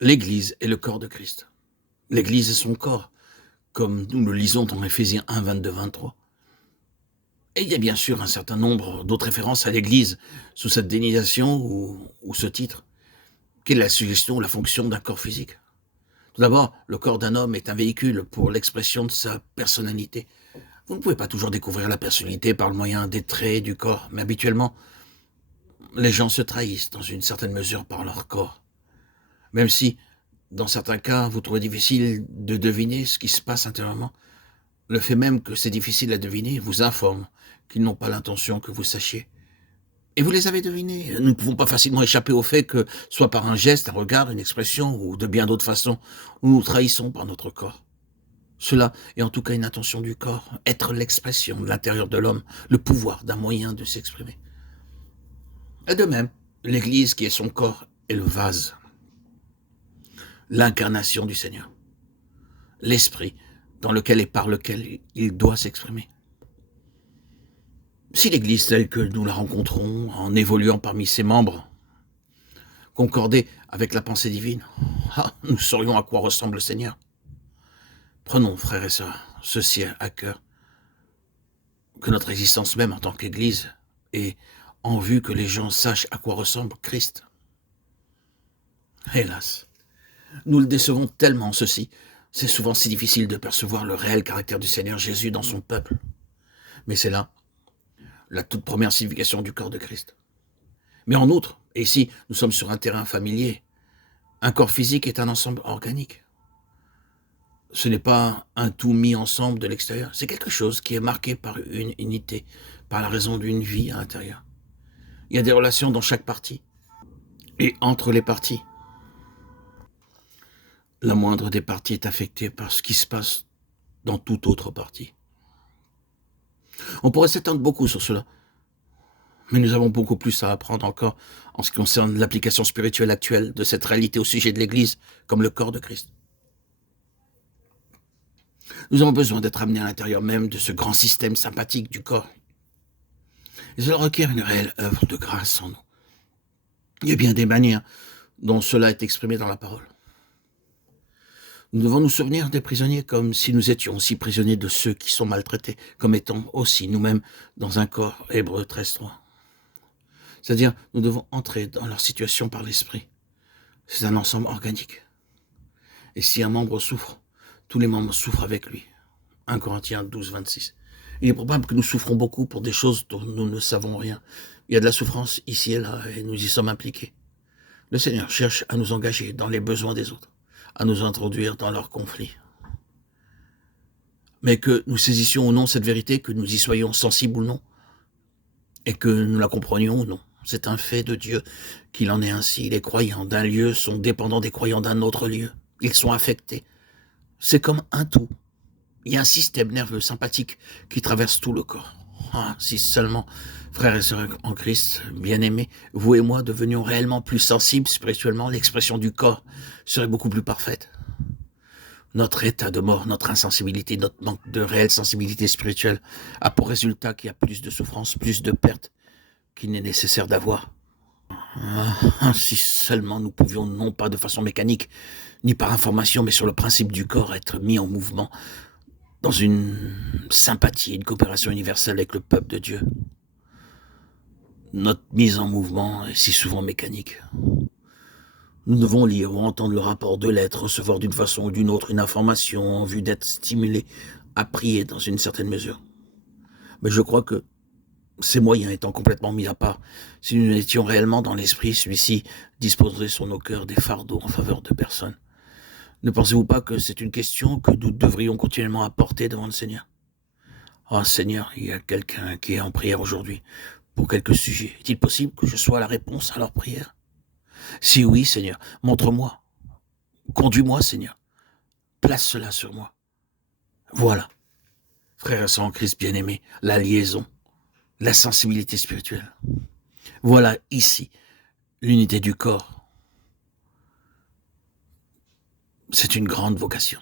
L'Église est le corps de Christ. L'Église est son corps, comme nous le lisons dans Éphésiens 1, 22-23. Et il y a bien sûr un certain nombre d'autres références à l'Église sous cette dénomination ou ce titre. Quelle est la suggestion ou la fonction d'un corps physique? Tout d'abord, le corps d'un homme est un véhicule pour l'expression de sa personnalité. Vous ne pouvez pas toujours découvrir la personnalité par le moyen des traits du corps, mais habituellement, les gens se trahissent dans une certaine mesure par leur corps. Même si, dans certains cas, vous trouvez difficile de deviner ce qui se passe intérieurement, le fait même que c'est difficile à deviner vous informe qu'ils n'ont pas l'intention que vous sachiez. Et vous les avez devinés. Nous ne pouvons pas facilement échapper au fait que, soit par un geste, un regard, une expression, ou de bien d'autres façons, nous nous trahissons par notre corps. Cela est en tout cas une intention du corps, être l'expression de l'intérieur de l'homme, le pouvoir d'un moyen de s'exprimer. Et de même, l'Église qui est son corps est le vase, l'incarnation du Seigneur, l'esprit dans lequel et par lequel il doit s'exprimer. Si l'Église telle que nous la rencontrons, en évoluant parmi ses membres, concordait avec la pensée divine, nous saurions à quoi ressemble le Seigneur. Prenons, frères et sœurs, ceci à cœur, que notre existence même en tant qu'Église est en vue que les gens sachent à quoi ressemble Christ. Hélas, nous le décevons tellement en ceci. C'est souvent si difficile de percevoir le réel caractère du Seigneur Jésus dans son peuple. Mais c'est là la toute première signification du corps de Christ. Mais en outre, et ici nous sommes sur un terrain familier, un corps physique est un ensemble organique. Ce n'est pas un tout mis ensemble de l'extérieur, c'est quelque chose qui est marqué par une unité, par la raison d'une vie à l'intérieur. Il y a des relations dans chaque partie. Et entre les parties, la moindre des parties est affectée par ce qui se passe dans toute autre partie. On pourrait s'étendre beaucoup sur cela, mais nous avons beaucoup plus à apprendre encore en ce qui concerne l'application spirituelle actuelle de cette réalité au sujet de l'Église comme le corps de Christ. Nous avons besoin d'être amenés à l'intérieur même de ce grand système sympathique du corps. Et cela requiert une réelle œuvre de grâce en nous. Il y a bien des manières dont cela est exprimé dans la parole. Nous devons nous souvenir des prisonniers comme si nous étions aussi prisonniers de ceux qui sont maltraités, comme étant aussi nous-mêmes dans un corps, Hébreux 13.3. C'est-à-dire, nous devons entrer dans leur situation par l'esprit. C'est un ensemble organique. Et si un membre souffre, tous les membres souffrent avec lui. 1 Corinthiens 12, 26. Il est probable que nous souffrons beaucoup pour des choses dont nous ne savons rien. Il y a de la souffrance ici et là, et nous y sommes impliqués. Le Seigneur cherche à nous engager dans les besoins des autres, à nous introduire dans leurs conflits. Mais que nous saisissions ou non cette vérité, que nous y soyons sensibles ou non, et que nous la comprenions ou non, c'est un fait de Dieu qu'il en est ainsi. Les croyants d'un lieu sont dépendants des croyants d'un autre lieu. Ils sont affectés. C'est comme un tout. Il y a un système nerveux sympathique qui traverse tout le corps. Si seulement, frères et sœurs en Christ, bien-aimés, vous et moi devenions réellement plus sensibles spirituellement, l'expression du corps serait beaucoup plus parfaite. Notre état de mort, notre insensibilité, notre manque de réelle sensibilité spirituelle a pour résultat qu'il y a plus de souffrance, plus de pertes qu'il n'est nécessaire d'avoir. Si seulement nous pouvions, non pas de façon mécanique, ni par information, mais sur le principe du corps, être mis en mouvement dans une sympathie, une coopération universelle avec le peuple de Dieu. Notre mise en mouvement est si souvent mécanique. Nous devons lire ou entendre le rapport de l'être, recevoir d'une façon ou d'une autre une information en vue d'être stimulés à prier dans une certaine mesure. Mais je crois que ces moyens étant complètement mis à part, si nous étions réellement dans l'esprit, celui-ci disposerait sur nos cœurs des fardeaux en faveur de personnes. Ne pensez-vous pas que c'est une question que nous devrions continuellement apporter devant le Seigneur? Seigneur, il y a quelqu'un qui est en prière aujourd'hui pour quelque sujet. Est-il possible que je sois la réponse à leur prière? Si oui, Seigneur, montre-moi. Conduis-moi, Seigneur. Place cela sur moi. Voilà, frères et sœurs en Christ bien-aimés, la liaison, la sensibilité spirituelle. Voilà ici l'unité du corps. C'est une grande vocation.